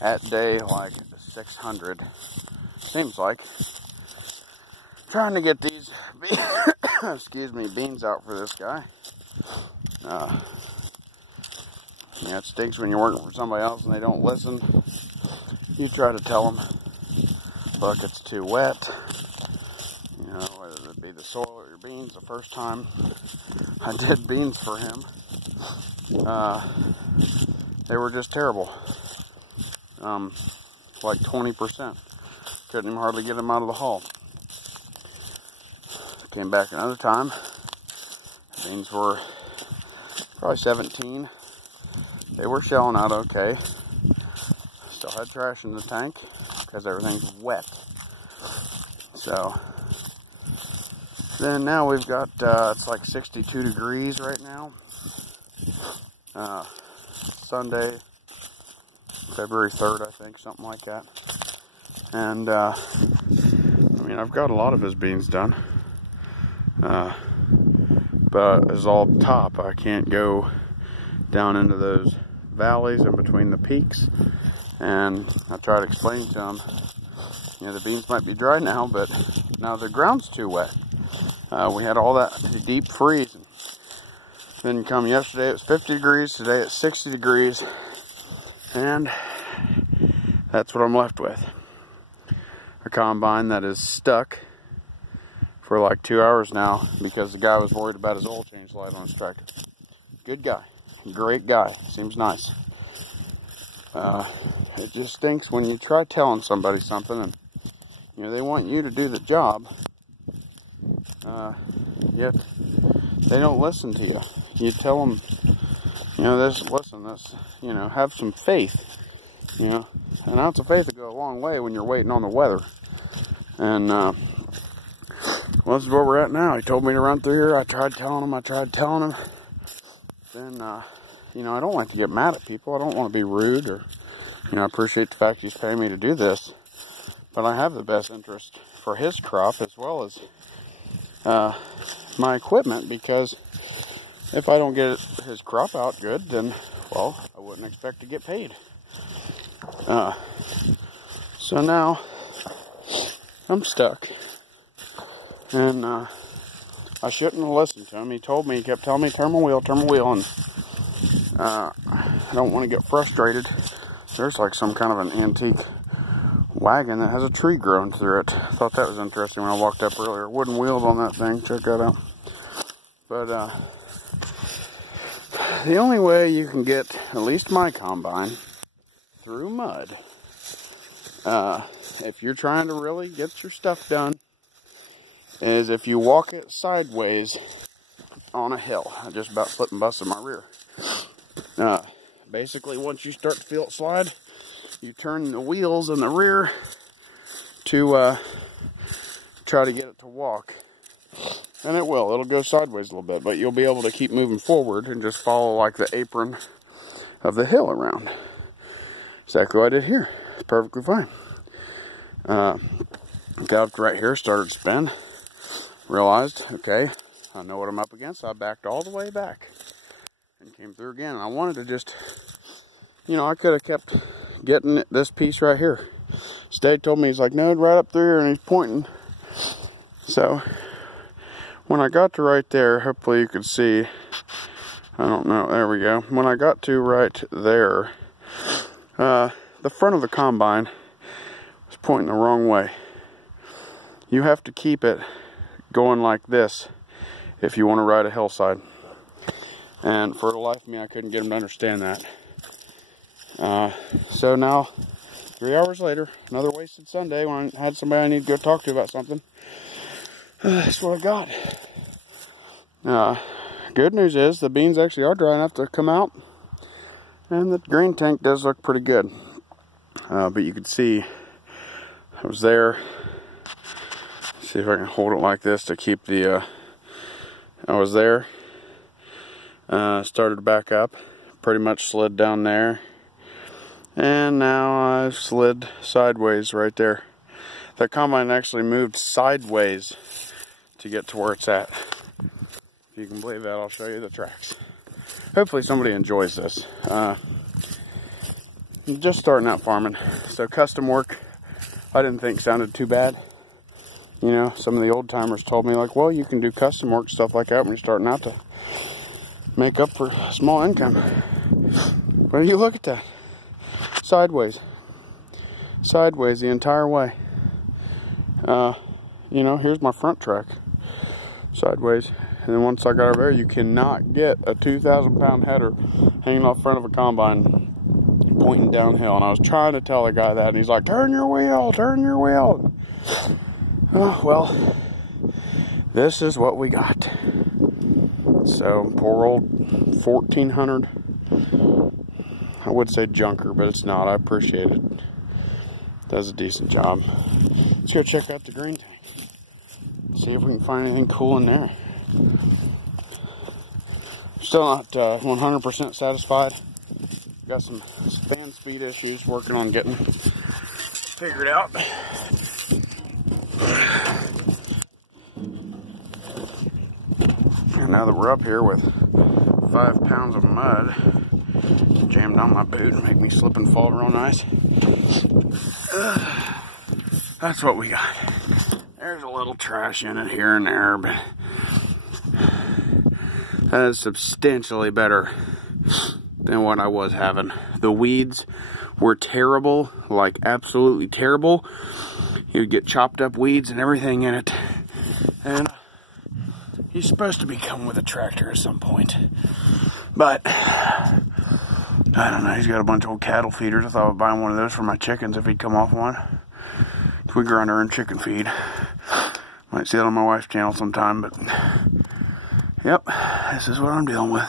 at day like 600, seems like, trying to get these excuse me, beans out for this guy. Yeah, it stinks when you're working for somebody else and they don't listen. You try to tell them, bucket's too wet, you know, whether it be the soil or your beans. The first time I did beans for him, they were just terrible. Like 20%. Couldn't even hardly get them out of the hull. Came back another time. Beans were probably 17. They were shelling out okay. Still had trash in the tank because everything's wet. So then now we've got it's like 62 degrees right now. Sunday, February 3rd, I think, something like that. And I mean, I've got a lot of his beans done, but it's all top. I can't go down into those valleys in between the peaks. And I try to explain to him, you know, the beans might be dry now, but now the ground's too wet. We had all that deep freeze. Then come yesterday, it was 50 degrees. Today it's 60 degrees. And that's what I'm left with. A combine that is stuck for like 2 hours now because the guy was worried about his oil change light on his tractor. Good guy. Great guy. Seems nice. It just stinks when you try telling somebody something and, you know, they want you to do the job, yet they don't listen to you. You tell them, you know, this, you know, have some faith, you know. An ounce of faith will go a long way when you're waiting on the weather. And, well, this is where we're at now. He told me to run through here. I tried telling him. Then, you know, I don't like to get mad at people. I don't want to be rude or, you know, I appreciate the fact he's paying me to do this. But I have the best interest for his crop as well as my equipment, because if I don't get his crop out good, then, well, I wouldn't expect to get paid. So now I'm stuck, and I shouldn't have listened to him. He kept telling me, turn my wheel, and I don't want to get frustrated. There's like some kind of an antique wagon that has a tree growing through it. I thought that was interesting when I walked up earlier. Wooden wheels on that thing, check that out. But the only way you can get at least my combine through mud, if you're trying to really get your stuff done, is if you walk it sideways on a hill. I just about slipped and busted my rear. Basically, once you start to feel it slide, you turn the wheels in the rear to try to get it to walk. And it'll go sideways a little bit, but you'll be able to keep moving forward and just follow like the apron of the hill around. Exactly what I did here. It's perfectly fine. Got right here, started to spin. Realized, okay, I know what I'm up against. I backed all the way back and came through again. And I wanted to just, you know, I could have kept getting this piece right here. Stade told me, he's like, no, right up through here, and he's pointing. So when I got to right there, hopefully you could see, I don't know, there we go. When I got to right there, the front of the combine was pointing the wrong way. You have to keep it going like this if you want to ride a hillside. And for the life of me, I couldn't get him to understand that. So now, 3 hours later, another wasted Sunday when I had somebody I need to go talk to about something. That's what I got. Good news is the beans actually are dry enough to come out, and the grain tank does look pretty good. But you can see I was there. See if I can hold it like this to keep the, I was there, started to back up, pretty much slid down there, and now I've slid sideways right there. The combine actually moved sideways to get to where it's at. If you can believe that, I'll show you the tracks. Hopefully somebody enjoys this. I'm just starting out farming. So custom work, I didn't think sounded too bad. You know, some of the old timers told me like, well, you can do custom work, stuff like that when you're starting out to make up for small income. But you look at that. Sideways. Sideways the entire way. You know, here's my front track. Sideways. And then once I got over there, you cannot get a 2,000-pound header hanging off front of a combine pointing downhill. And I was trying to tell the guy that, and he's like, turn your wheel, turn your wheel. Oh, well, this is what we got. So, poor old 1400. I would say junker, but it's not. I appreciate it. Does a decent job. Let's go check out the green tank. See if we can find anything cool in there. Still not 100% satisfied. Got some fan speed issues, working on getting figured out. And now that we're up here with 5 pounds of mud jammed on my boot and make me slip and fall real nice. That's what we got. There's a little trash in it here and there, but that is substantially better than what I was having. The weeds were terrible, like absolutely terrible. You'd get chopped up weeds and everything in it. And he's supposed to be coming with a tractor at some point. But I don't know, he's got a bunch of old cattle feeders. I thought I'd buy one of those for my chickens if he'd come off one. We grind our own chicken feed. Might see that on my wife's channel sometime, but yep, this is what I'm dealing with.